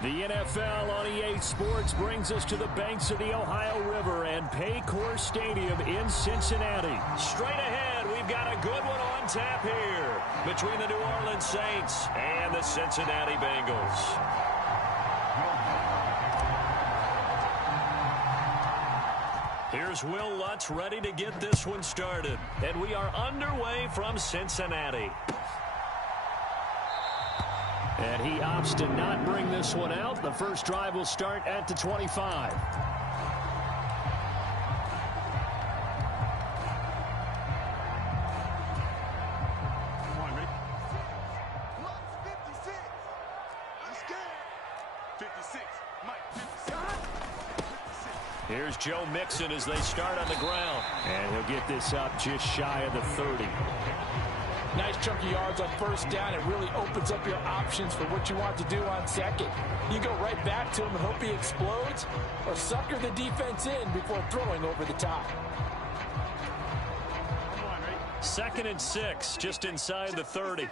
The NFL on EA Sports brings us to the banks of the Ohio River and Paycor Stadium in Cincinnati. Straight ahead, we've got a good one on tap here between the New Orleans Saints and the Cincinnati Bengals. Here's Will Lutz ready to get this one started. And we are underway from Cincinnati. And he opts to not bring this one out. The first drive will start at the 25. Here's Joe Mixon as they start on the ground. And he'll get this up just shy of the 30. Nice chunk of yards on first down. It really opens up your options for what you want to do on second. You go right back to him and hope he explodes, or sucker the defense in before throwing over the top. 2nd and 6, just inside the 30.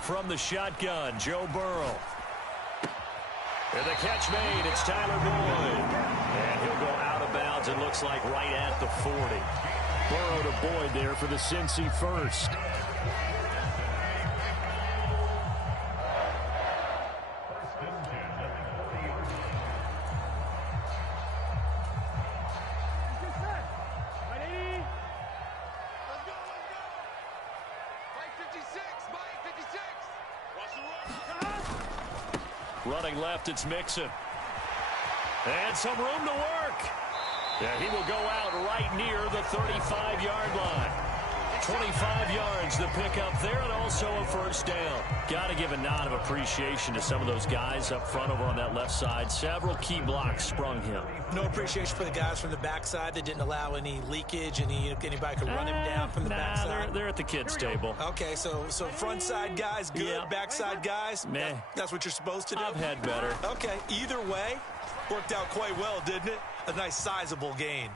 From the shotgun, Joe Burrow. And the catch made, it's Tyler Boyd. And he'll go out of bounds, it looks like right at the 40. Burrow to Boyd there for the Cincy first. Running left, it's Mixon. And some room to work. Yeah, he will go out right near the 35-yard line. 25 yards, the pickup there, and also a first down. Got to give a nod of appreciation to some of those guys up front over on that left side. Several key blocks sprung him. No appreciation for the guys from the backside that didn't allow any leakage, anybody could run him down from the backside. They're at the kids' table. Okay, so front side guys good, yeah. Backside guys, meh. That's what you're supposed to do? I've had better. Okay, either way, worked out quite well, didn't it? A nice sizable gain.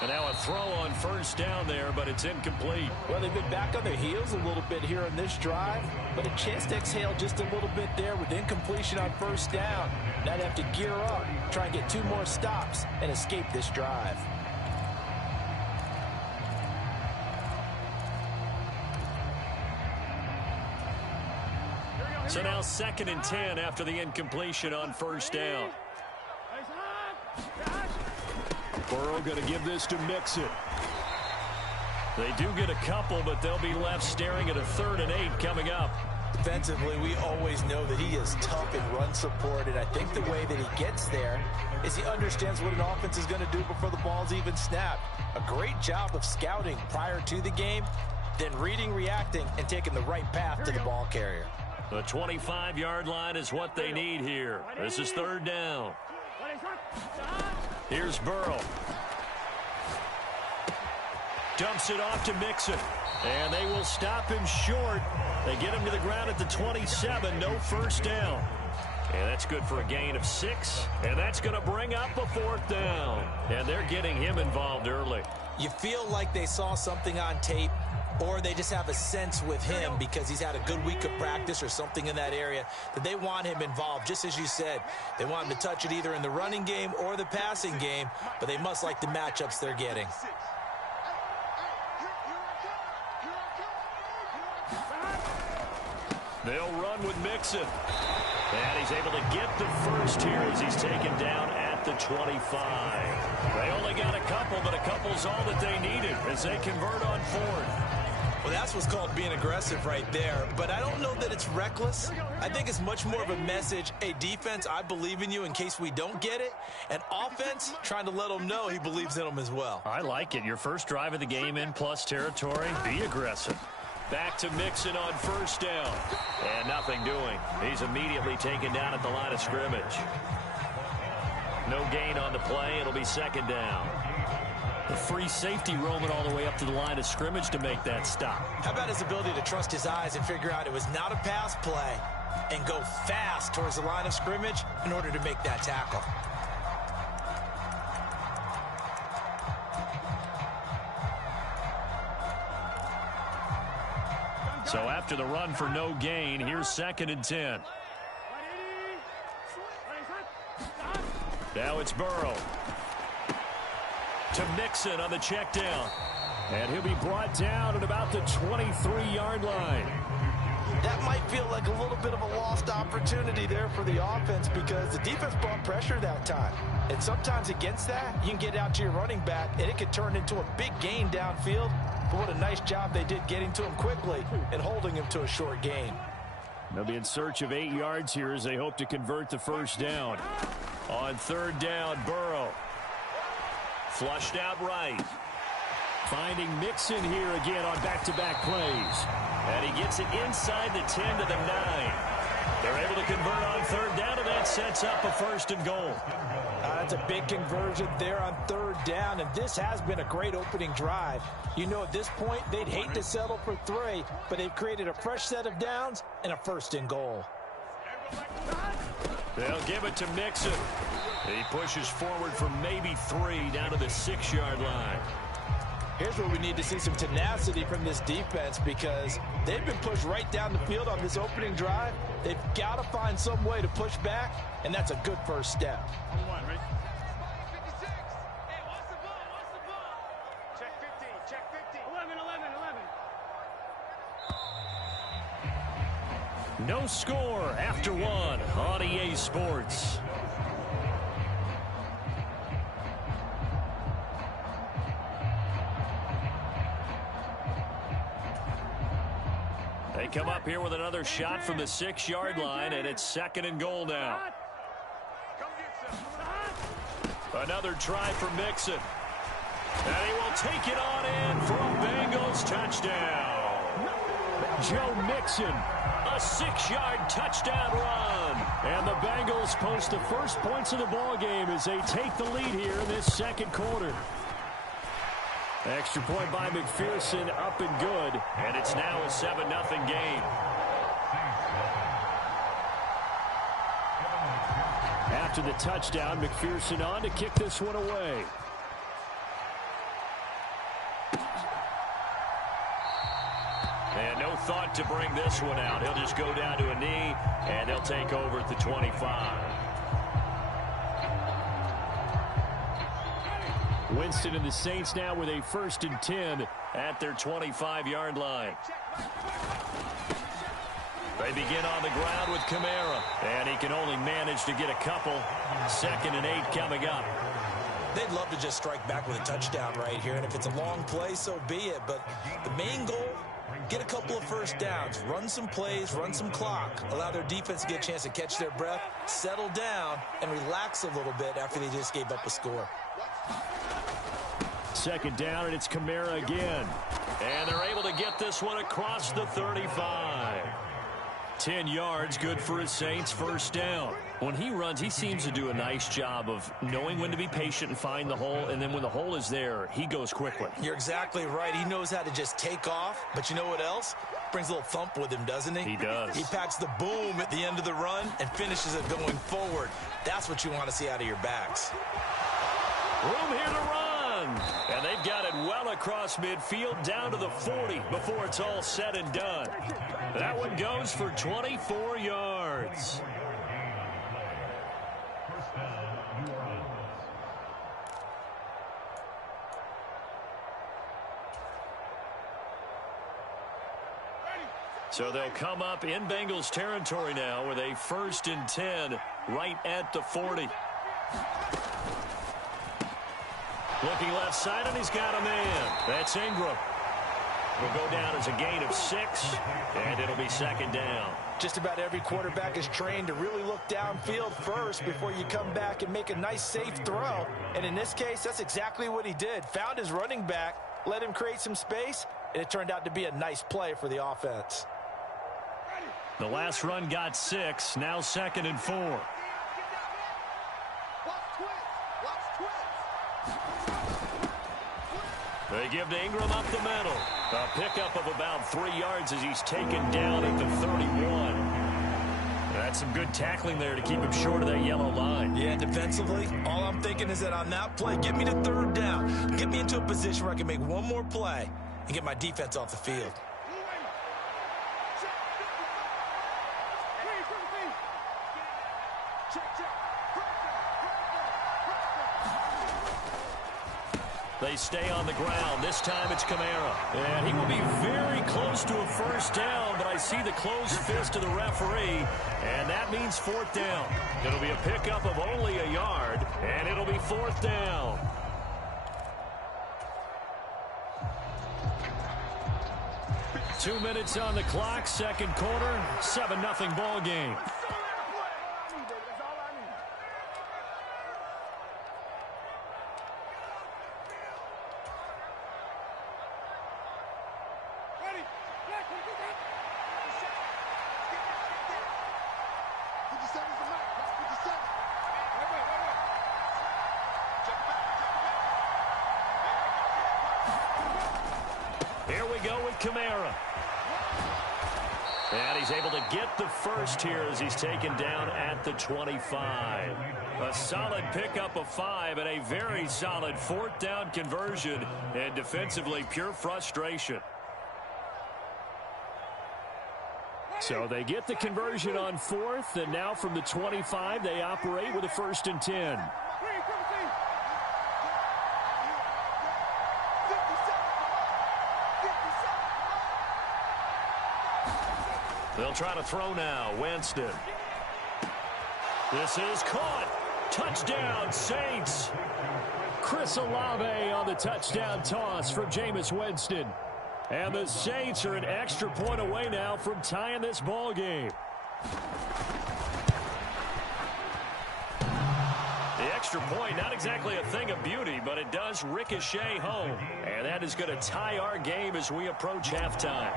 And now a throw on first down there, but it's incomplete. Well, they've been back on their heels a little bit here on this drive, but a chance to exhale just a little bit there with incompletion on first down. Now they have to gear up, try and get 2 more stops, and escape this drive. So now 2nd and 10 after the incompletion on first down. Burrow going to give this to Mixon. They do get a couple, but they'll be left staring at a 3rd and 8 coming up. Defensively, we always know that he is tough in run support, and I think the way that he gets there is he understands what an offense is going to do before the ball's even snapped. A great job of scouting prior to the game, then reading, reacting, and taking the right path to the ball carrier. The 25-yard line is what they need here. This is 3rd down. Here's Burrow. Dumps it off to Mixon. And they will stop him short. They get him to the ground at the 27. No first down. And that's good for a gain of 6. And that's going to bring up a 4th down. And they're getting him involved early. You feel like they saw something on tape, or they just have a sense with him because he's had a good week of practice or something in that area that they want him involved. Just as you said, they want him to touch it either in the running game or the passing game, but they must like the matchups they're getting. They'll run with Mixon. And he's able to get the first here as he's taken down at the 25. They only got a couple, but a couple's all that they needed as they convert on 4th. Well, that's what's called being aggressive right there. But I don't know that it's reckless. I think it's much more of a message. Hey, defense, I believe in you in case we don't get it. And offense, trying to let them know he believes in them as well. I like it. Your first drive of the game in plus territory. Be aggressive. Back to Mixon on first down. And nothing doing. He's immediately taken down at the line of scrimmage. No gain on the play. It'll be 2nd down. The free safety roaming all the way up to the line of scrimmage to make that stop. How about his ability to trust his eyes and figure out it was not a pass play and go fast towards the line of scrimmage in order to make that tackle. So after the run for no gain, here's 2nd and 10. Now it's Burrow. To Mixon on the check down. And he'll be brought down at about the 23-yard line. That might feel like a little bit of a lost opportunity there for the offense because the defense brought pressure that time. And sometimes against that, you can get out to your running back, and it could turn into a big gain downfield. But what a nice job they did getting to him quickly and holding him to a short gain. They'll be in search of 8 yards here as they hope to convert the first down. On 3rd down, Burrow. Flushed out right. Finding Mixon here again on back-to-back plays. And he gets it inside the 10 to the 9. They're able to convert on 3rd down, and that sets up a 1st and goal. That's a big conversion there on 3rd down, and this has been a great opening drive. You know, at this point, they'd hate to settle for 3, but they've created a fresh set of downs and a 1st and goal. They'll give it to Mixon. He pushes forward for maybe 3 down to the 6-yard line. Here's where we need to see some tenacity from this defense because they've been pushed right down the field on this opening drive. They've got to find some way to push back, and that's a good first step. No score after 1 on EA Sports. They come up here with another shot from the 6-yard line, and it's 2nd and goal now. Another try for Mixon. And he will take it on in for a Bengals touchdown. Joe Mixon, a 6-yard touchdown run. And the Bengals post the first points of the ball game as they take the lead here in this 2nd quarter. Extra point by McPherson, up and good. And it's now a 7-0 game. After the touchdown, McPherson on to kick this one away. And no thought to bring this one out. He'll just go down to a knee, and they'll take over at the 25. Winston and the Saints now with a 1st and 10 at their 25-yard line. They begin on the ground with Kamara, and he can only manage to get a couple. 2nd and 8 coming up. They'd love to just strike back with a touchdown right here, and if it's a long play, so be it. But the main goal, get a couple of first downs, run some plays, run some clock, allow their defense to get a chance to catch their breath, settle down, and relax a little bit after they just gave up a score. 2nd down, and it's Kamara again. And they're able to get this one across the 35. 10 yards, good for his Saints, 1st down. When he runs, he seems to do a nice job of knowing when to be patient and find the hole, and then when the hole is there, he goes quickly. You're exactly right. He knows how to just take off, but you know what else? Brings a little thump with him, doesn't he? He does. He packs the boom at the end of the run and finishes it going forward. That's what you want to see out of your backs. Room here to run. And they've got it well across midfield down to the 40 before it's all said and done. That one goes for 24 yards. So they'll come up in Bengals territory now with a 1st and 10 right at the 40. Looking left side, and he's got a man. That's Ingram. Will go down as a gain of 6, and it'll be 2nd down. Just about every quarterback is trained to really look downfield first before you come back and make a nice, safe throw. And in this case, that's exactly what he did. Found his running back, let him create some space, and it turned out to be a nice play for the offense. The last run got 6, now 2nd and 4. They give to Ingram up the middle. A pickup of about 3 yards as he's taken down at the 31. That's some good tackling there to keep him short of that yellow line. Yeah, defensively, all I'm thinking is that on that play, get me to 3rd down. Get me into a position where I can make one more play and get my defense off the field. They stay on the ground. This time it's Kamara. And he will be very close to a first down, but I see the closed fist of the referee, and that means fourth down. It'll be a pickup of only a yard, and it'll be fourth down. Two minutes on the clock, second quarter, 7-0 ball game. Here we go with Kamara. And he's able to get the first here as he's taken down at the 25. A solid pickup of 5 and a very solid fourth down conversion. And defensively, pure frustration. So they get the conversion on fourth, and now from the 25, they operate with a 1st and 10. They'll try to throw now. Winston. This is caught. Touchdown, Saints. Chris Olave on the touchdown toss for Jameis Winston. And the Saints are an extra point away now from tying this ball game. The extra point, not exactly a thing of beauty, but it does ricochet home. And that is going to tie our game as we approach halftime.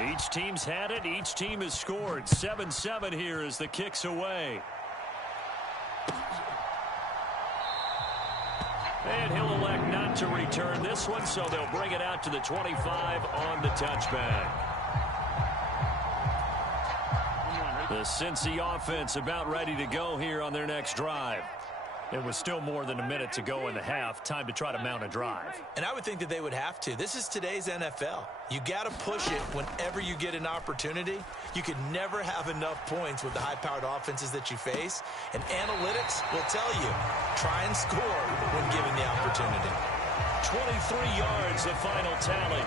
Each team's had it. Each team has scored. 7-7 here as the kick's away. And he'll elect not to return this one, so they'll bring it out to the 25 on the touchback. The Cincy offense about ready to go here on their next drive. It was still more than a minute to go in the half. Time to try to mount a drive. And I would think that they would have to. This is today's NFL. You got to push it whenever you get an opportunity. You can never have enough points with the high-powered offenses that you face. And analytics will tell you, try and score when given the opportunity. 23 yards, the final tally.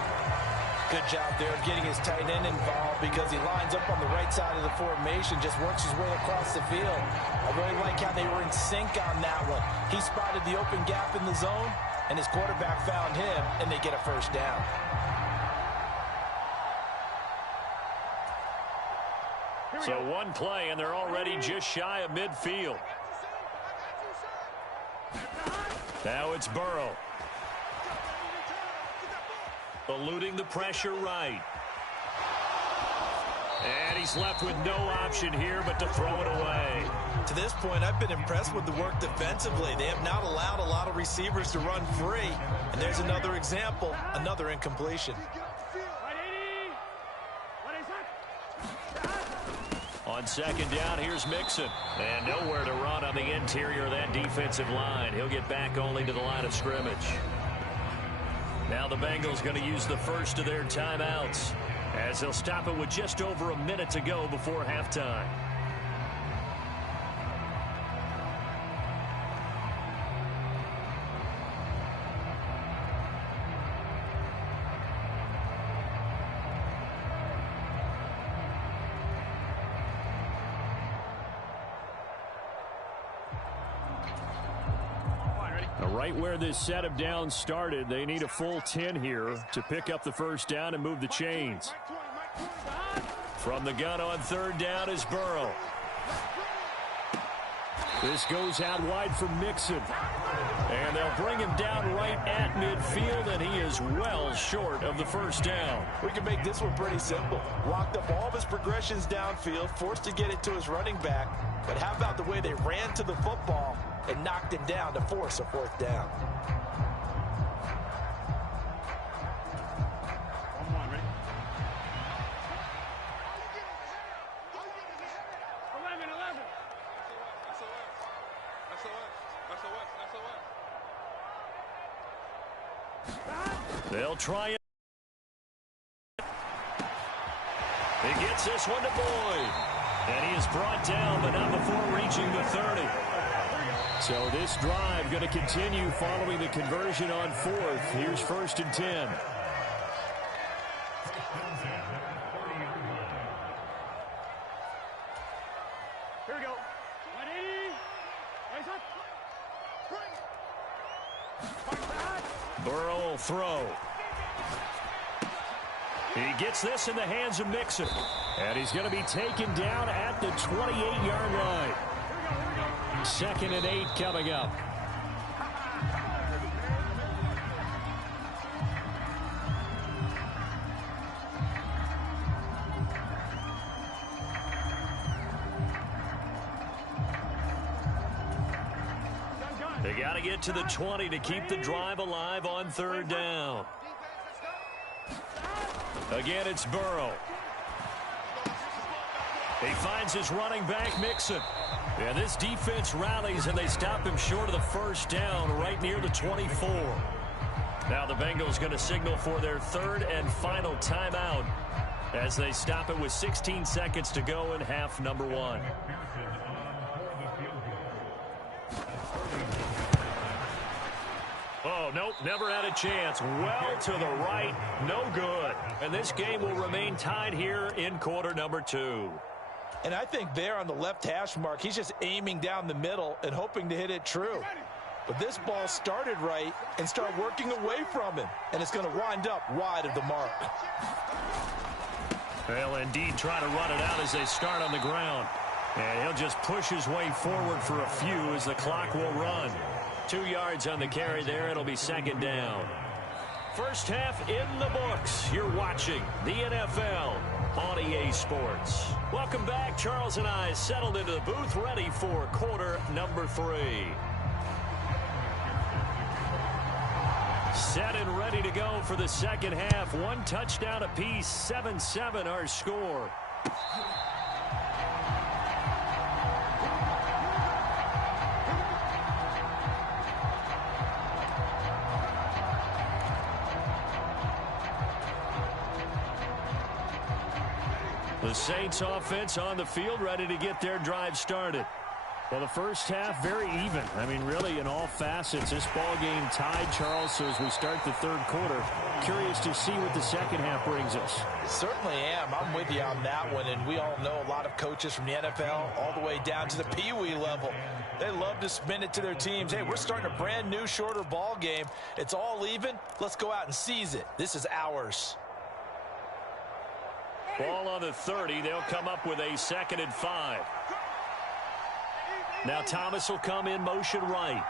Good job there of getting his tight end involved because he lines up on the right side of the formation, just works his way across the field. I really like how they were in sync on that one. He spotted the open gap in the zone, and his quarterback found him, and they get a first down. So one play, and they're already just shy of midfield. Now it's Burrow. Eluding the pressure right. And he's left with no option here but to throw it away. To this point, I've been impressed with the work defensively. They have not allowed a lot of receivers to run free. And there's another example, another incompletion. On second down, here's Mixon. And nowhere to run on the interior of that defensive line. He'll get back only to the line of scrimmage. Now the Bengals going to use the first of their timeouts as they'll stop it with just over a minute to go before halftime. Right where this set of downs started, they need a full 10 here to pick up the first down and move the chains. From the gun on third down is Burrow. This goes out wide for Mixon. And they'll bring him down right at midfield, and he is well short of the first down. We can make this one pretty simple. Locked up all of his progressions downfield, forced to get it to his running back. But how about the way they ran to the football and knocked him down to force a fourth down? They'll try it. He gets this one to Boyd. And he is brought down, but not before reaching the 30. So this drive going to continue following the conversion on fourth. Here's 1st and 10. Here we go. 180. Burrow will throw. He gets this in the hands of Mixon. And he's going to be taken down at the 28-yard line. 2nd and 8 coming up. They got to get to the 20 to keep the drive alive on 3rd down. Again, it's Burrow. He finds his running back, Mixon. And this defense rallies, and they stop him short of the 1st down right near the 24. Now the Bengals going to signal for their 3rd and final timeout as they stop it with 16 seconds to go in half number 1. Oh, nope, never had a chance. Well to the right, no good. And this game will remain tied here in quarter number 2. And I think there on the left hash mark, he's just aiming down the middle and hoping to hit it true. But this ball started right and start working away from him. And it's going to wind up wide of the mark. They'll indeed try to run it out as they start on the ground. And he'll just push his way forward for a few as the clock will run. 2 yards on the carry there. It'll be 2nd down. First half in the books. You're watching the NFL on EA Sports. Welcome back. Charles and I settled into the booth, ready for quarter number 3. Set and ready to go for the 2nd half. 1 touchdown apiece. 7-7 our score. The Saints offense on the field, ready to get their drive started. Well, the first half, very even. I mean, really, in all facets, this ball game tied, Charles. So as we start the 3rd quarter, curious to see what the 2nd half brings us. Certainly am. I'm with you on that one. And we all know a lot of coaches from the NFL all the way down to the Pee-wee level. They love to spin it to their teams. Hey, we're starting a brand new, shorter ball game. It's all even. Let's go out and seize it. This is ours. Ball on the 30. They'll come up with a 2nd and 5. Now Thomas will come in motion right.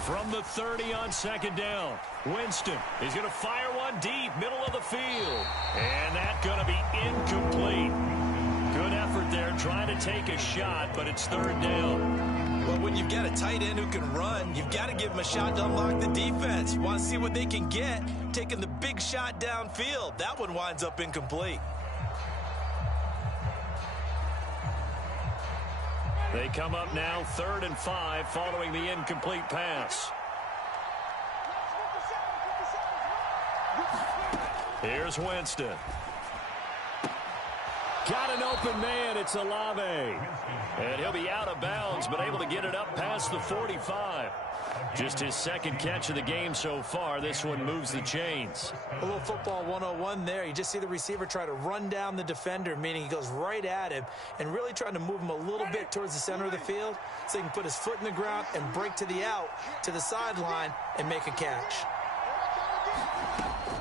From the 30 on 2nd down. Winston is going to fire one deep, middle of the field. And that's going to be incomplete. Good effort there, trying to take a shot, but it's 3rd down. Well, when you've got a tight end who can run, you've got to give him a shot to unlock the defense. Want to see what they can get, taking the big shot downfield. That one winds up incomplete. They come up now 3rd and 5 following the incomplete pass. Here's Winston. Got an open man. It's Olave. And he'll be out of bounds, but able to get it up past the 45. Just his 2nd catch of the game so far. This one moves the chains. A little football 101 there. You just see the receiver try to run down the defender, meaning he goes right at him and really trying to move him a little bit towards the center of the field so he can put his foot in the ground and break to the out, to the sideline, and make a catch.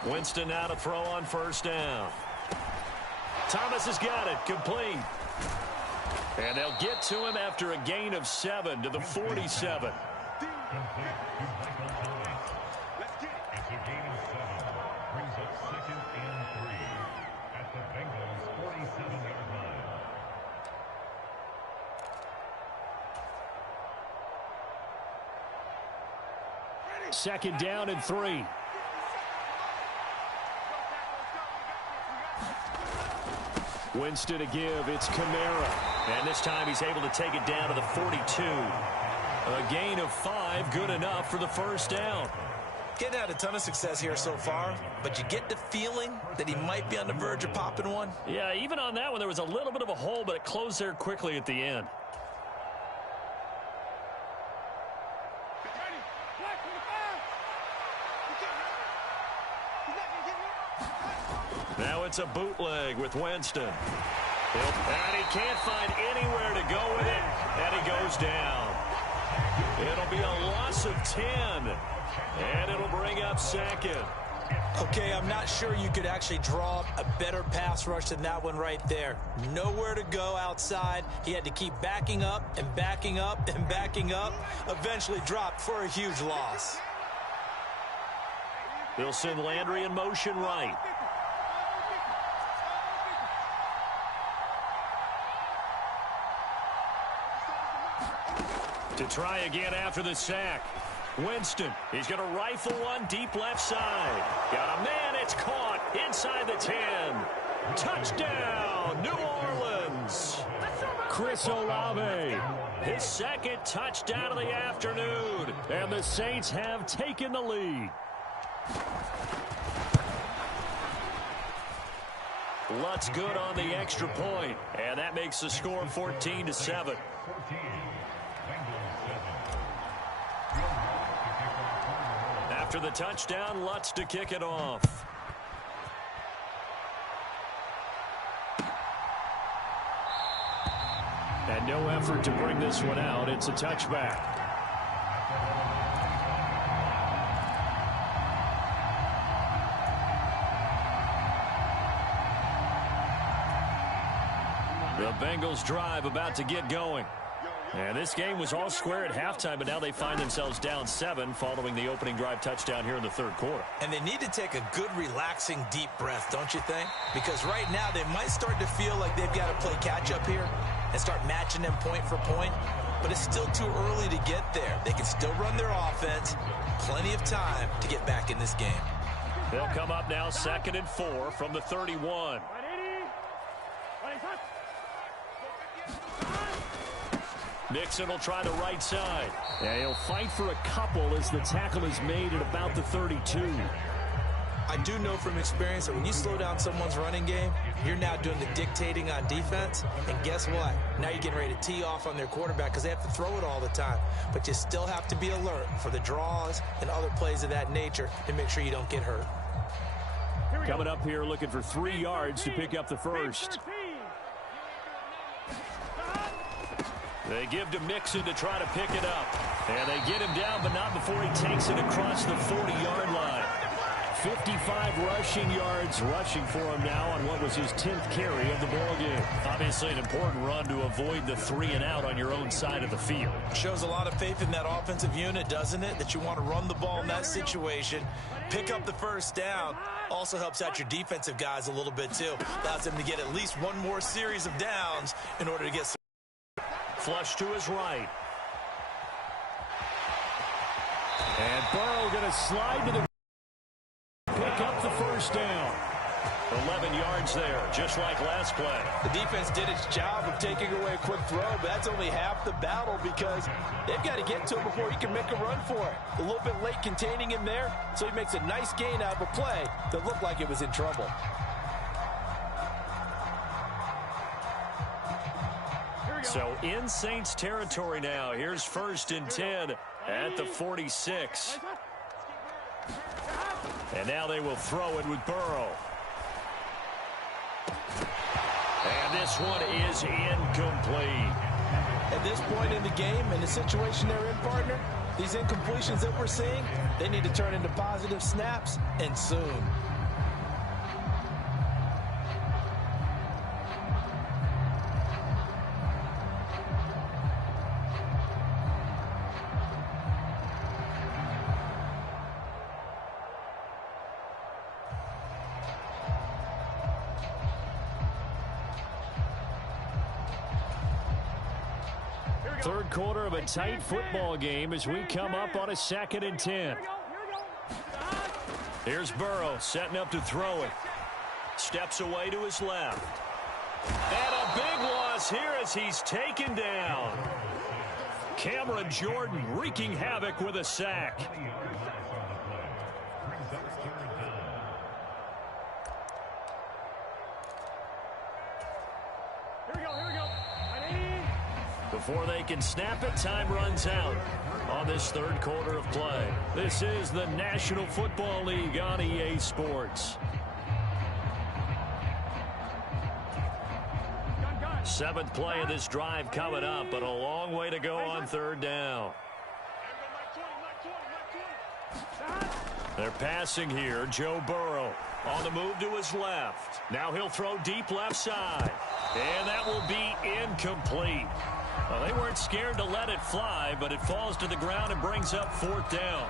Winston now to throw on 1st down. Thomas has got it. Complete. And they'll get to him after a gain of 7 to the 47. Second down and 3. Winston to give. It's Kamara. And this time he's able to take it down to the 42. A gain of 5, good enough for the 1st down. Getting had a ton of success here so far, but you get the feeling that he might be on the verge of popping one. Yeah, even on that one, there was a little bit of a hole, but it closed there quickly at the end. Now it's a bootleg with Winston. And he can't find anywhere to go with it, and he goes down. It'll be a loss of 10, and it'll bring up second. Okay, I'm not sure you could actually draw up a better pass rush than that one right there. Nowhere to go outside. He had to keep backing up and backing up and backing up. Eventually dropped for a huge loss. They'll send Landry in motion right. To try again after the sack. Winston, he's going to rifle one deep left side. Got a man, it's caught inside the 10. Touchdown, New Orleans. Chris Olave, his second touchdown of the afternoon. And the Saints have taken the lead. Lutz good on the extra point. And that makes the score 14-7. After the touchdown, Lutz to kick it off. And no effort to bring this one out. It's a touchback. The Bengals drive about to get going. And this game was all square at halftime, but now they find themselves down 7 following the opening drive touchdown here in the third quarter. And they need to take a good, relaxing, deep breath, don't you think? Because right now they might start to feel like they've got to play catch-up here and start matching them point for point. But it's still too early to get there. They can still run their offense. Plenty of time to get back in this game. They'll come up now 2nd and 4 from the 31. Mixon will try the right side. Yeah, he'll fight for a couple as the tackle is made at about the 32. I do know from experience that when you slow down someone's running game, you're now doing the dictating on defense. And guess what? Now you're getting ready to tee off on their quarterback because they have to throw it all the time. But you still have to be alert for the draws and other plays of that nature and make sure you don't get hurt. Coming up here looking for 3 yards to pick up the first. They give to Mixon to try to pick it up. And they get him down, but not before he takes it across the 40-yard line. 55 rushing yards rushing for him now on what was his 10th carry of the ballgame. Obviously an important run to avoid the 3-and-out on your own side of the field. Shows a lot of faith in that offensive unit, doesn't it? That you want to run the ball in that situation. Pick up the first down. Also helps out your defensive guys a little bit, too. Allows them to get at least one more series of downs in order to get some. Flush to his right. And Burrow going to slide to the pick up the first down. 11 yards there, just like last play. The defense did its job of taking away a quick throw, but that's only half the battle because they've got to get to him before he can make a run for it. A little bit late containing him there, so he makes a nice gain out of a play that looked like it was in trouble. So in Saints territory now. Here's 1st and 10 at the 46. And now they will throw it with Burrow. And this one is incomplete. At this point in the game, in the situation they're in, partner, these incompletions that we're seeing, they need to turn into positive snaps, and soon. Third quarter of a tight football game as we come up on a 2nd and 10. Here's Burrow setting up to throw it. Steps away to his left. And a big loss here as he's taken down. Cameron Jordan wreaking havoc with a sack. Before they can snap it, time runs out on this third quarter of play. This is the National Football League on EA Sports. Seventh play of this drive coming up, but a long way to go on third down. They're passing here. Joe Burrow on the move to his left. Now he'll throw deep left side. And that will be incomplete. Well, they weren't scared to let it fly, but it falls to the ground and brings up fourth down.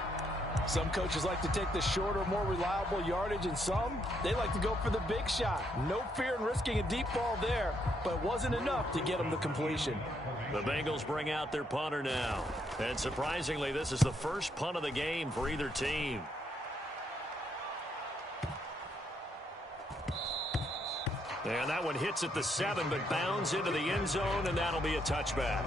Some coaches like to take the shorter, more reliable yardage, and some, they like to go for the big shot. No fear in risking a deep ball there, but it wasn't enough to get them the completion. The Bengals bring out their punter now. And surprisingly, this is the first punt of the game for either team. And that one hits at the 7, but bounds into the end zone, and that'll be a touchback.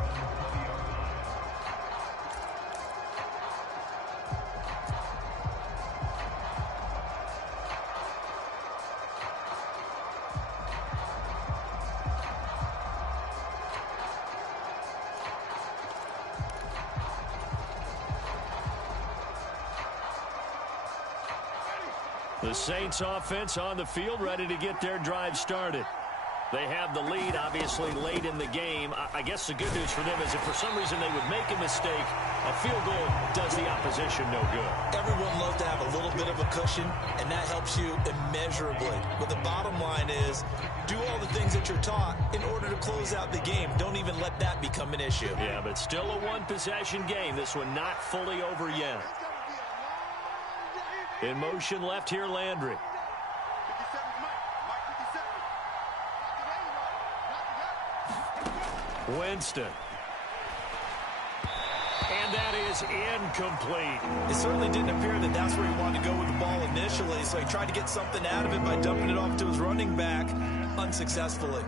The Saints offense on the field, ready to get their drive started. They have the lead, obviously, late in the game. I guess the good news for them is if for some reason they would make a mistake, a field goal does the opposition no good. Everyone loves to have a little bit of a cushion, and that helps you immeasurably. But the bottom line is, do all the things that you're taught in order to close out the game. Don't even let that become an issue. Yeah, but still a one-possession game. This one not fully over yet. In motion left here, Landry. Winston. And that is incomplete. It certainly didn't appear that that's where he wanted to go with the ball initially, so he tried to get something out of it by dumping it off to his running back unsuccessfully.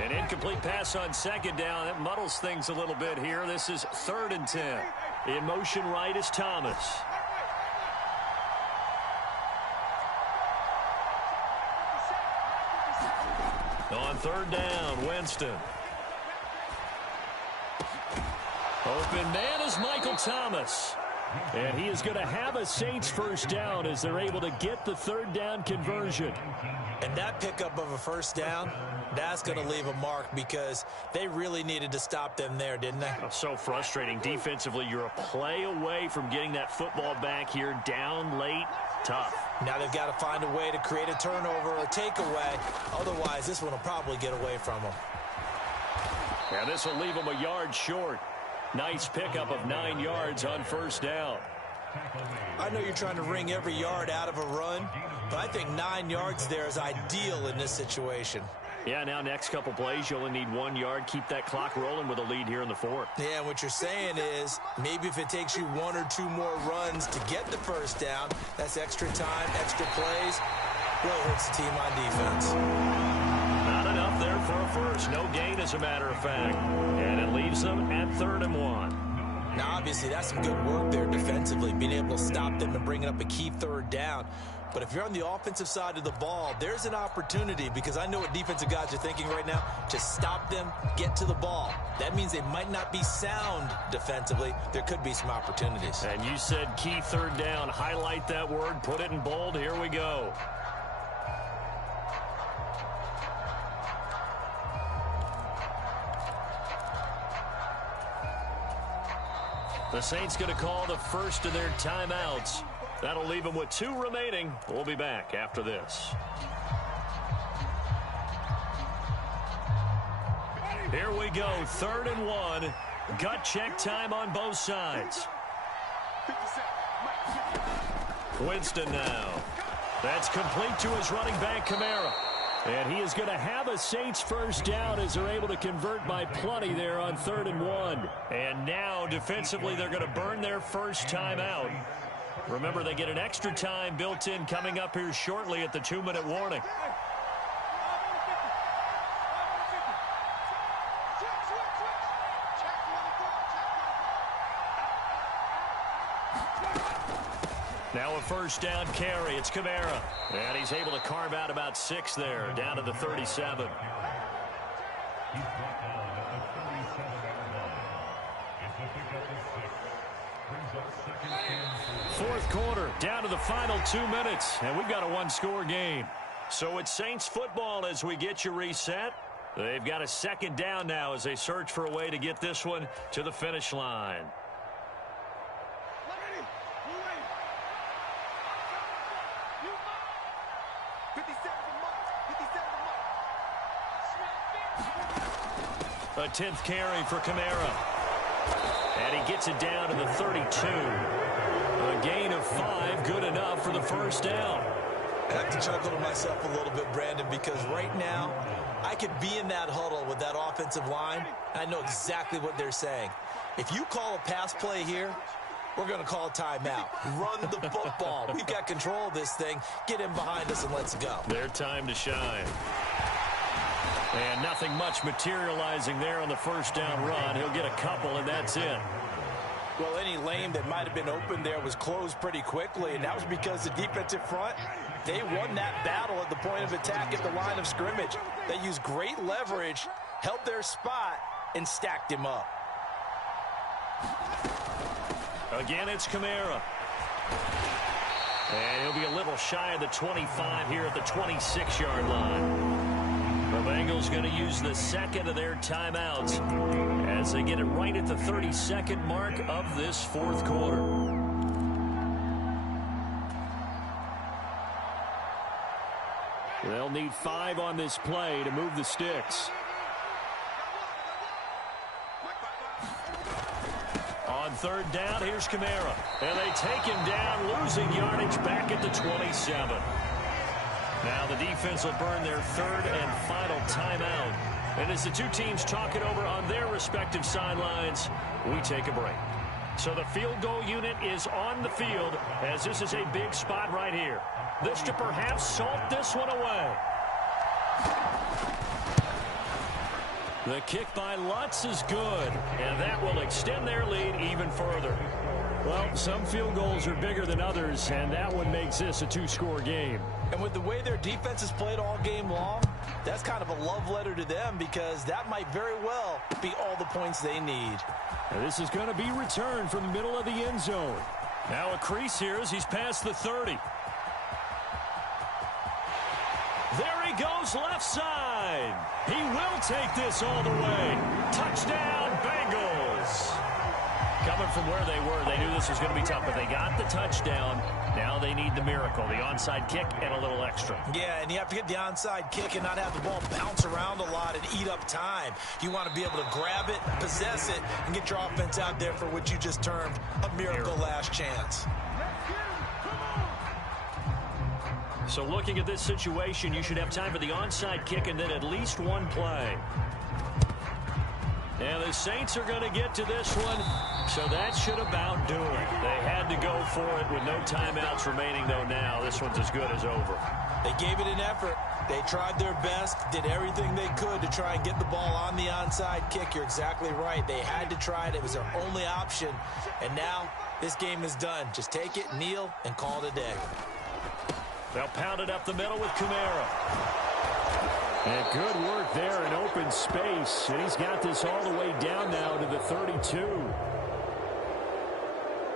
An incomplete pass on second down. That muddles things a little bit here. This is 3rd and 10. In motion right is Thomas. On 3rd down, Winston. Open man is Michael Thomas. And he is going to have a Saints first down as they're able to get the 3rd down conversion. And that pickup of a first down, that's going to leave a mark because they really needed to stop them there, didn't they? Oh, so frustrating. Defensively, you're a play away from getting that football back here down late. Tough. Now they've got to find a way to create a turnover or takeaway. Otherwise, this one will probably get away from them. Yeah, this will leave them a yard short. Nice pickup of 9 yards on first down. I know you're trying to wring every yard out of a run, but I think 9 yards there is ideal in this situation. Yeah, now next couple plays, you only need 1 yard. Keep that clock rolling with a lead here in the 4th. Yeah, and what you're saying is maybe if it takes you 1 or 2 more runs to get the first down, that's extra time, extra plays, really hurts the team on defense. Not enough there for a first. No gain, as a matter of fact. And it leaves them at 3rd and 1. Now, obviously, that's some good work there defensively, being able to stop them and bringing up a key 3rd down. But if you're on the offensive side of the ball, there's an opportunity, because I know what defensive guys are thinking right now, to stop them, get to the ball. That means they might not be sound defensively. There could be some opportunities. And you said key 3rd down. Highlight that word, put it in bold. Here we go. The Saints going to call the first of their timeouts. That'll leave them with 2 remaining. We'll be back after this. Here we go, 3rd and 1. Gut check time on both sides. Winston now. That's complete to his running back, Kamara. And he is going to have a Saints first down as they're able to convert by plenty there on 3rd and 1. And now, defensively, they're going to burn their first timeout. Remember, they get an extra time built in coming up here shortly at the 2-minute warning. Now a first down carry. It's Kamara. And he's able to carve out about 6 there, down to the 37. Fourth quarter, down to the final 2 minutes, and we've got a one-score game. So it's Saints football as we get you reset. They've got a second down now as they search for a way to get this one to the finish line. A 10th carry for Kamara. And he gets it down to the 32. A gain of 5, good enough for the first down. I have to chuckle to myself a little bit, Brandon, because right now I could be in that huddle with that offensive line. I know exactly what they're saying. If you call a pass play here, we're going to call a timeout. Run the football. We've got control of this thing. Get in behind us and let's go. Their time to shine. And nothing much materializing there on the first down run. He'll get a couple, and that's it. Well, any lane that might have been open there was closed pretty quickly, and that was because the defensive front, they won that battle at the point of attack at the line of scrimmage. They used great leverage, held their spot, and stacked him up. Again, it's Kamara. And he'll be a little shy of the 25 here at the 26-yard line. The Bengals going to use the second of their timeouts as they get it right at the 32nd mark of this fourth quarter. They'll need 5 on this play to move the sticks. On third down, here's Kamara. And they take him down, losing yardage back at the 27. Now the defense will burn their third and final timeout. And as the two teams talk it over on their respective sidelines, we take a break. So the field goal unit is on the field as this is a big spot right here. This to perhaps salt this one away. The kick by Lutz is good, and that will extend their lead even further. Well, some field goals are bigger than others, and that one makes this a 2-score game. And with the way their defense has played all game long, that's kind of a love letter to them because that might very well be all the points they need. And this is going to be returned from the middle of the end zone. Now a crease here as he's past the 30. There he goes left side. He will take this all the way. Touchdown, Bengals. Coming from where they were, they knew this was going to be tough, but they got the touchdown. Now they need the miracle, the onside kick and a little extra. Yeah, and you have to get the onside kick and not have the ball bounce around a lot and eat up time. You want to be able to grab it, possess it, and get your offense out there for what you just termed a miracle last chance. So looking at this situation, you should have time for the onside kick and then at least one play. And the Saints are going to get to this one, so that should about do it. They had to go for it with no timeouts remaining, though, now. This one's as good as over. They gave it an effort. They tried their best, did everything they could to try and get the ball on the onside kick. You're exactly right. They had to try it. It was their only option. And now this game is done. Just take it, kneel, and call it a day. They'll pound it up the middle with Kamara. And good work there in open space. And he's got this all the way down now to the 32.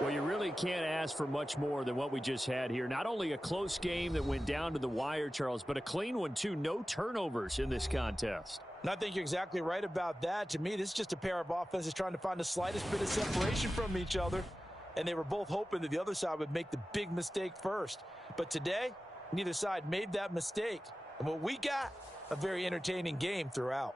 Well, you really can't ask for much more than what we just had here. Not only a close game that went down to the wire, Charles, but a clean one, too. No turnovers in this contest. And I think you're exactly right about that. To me, this is just a pair of offenses trying to find the slightest bit of separation from each other. And they were both hoping that the other side would make the big mistake first. But today, neither side made that mistake. And what we got, a very entertaining game throughout.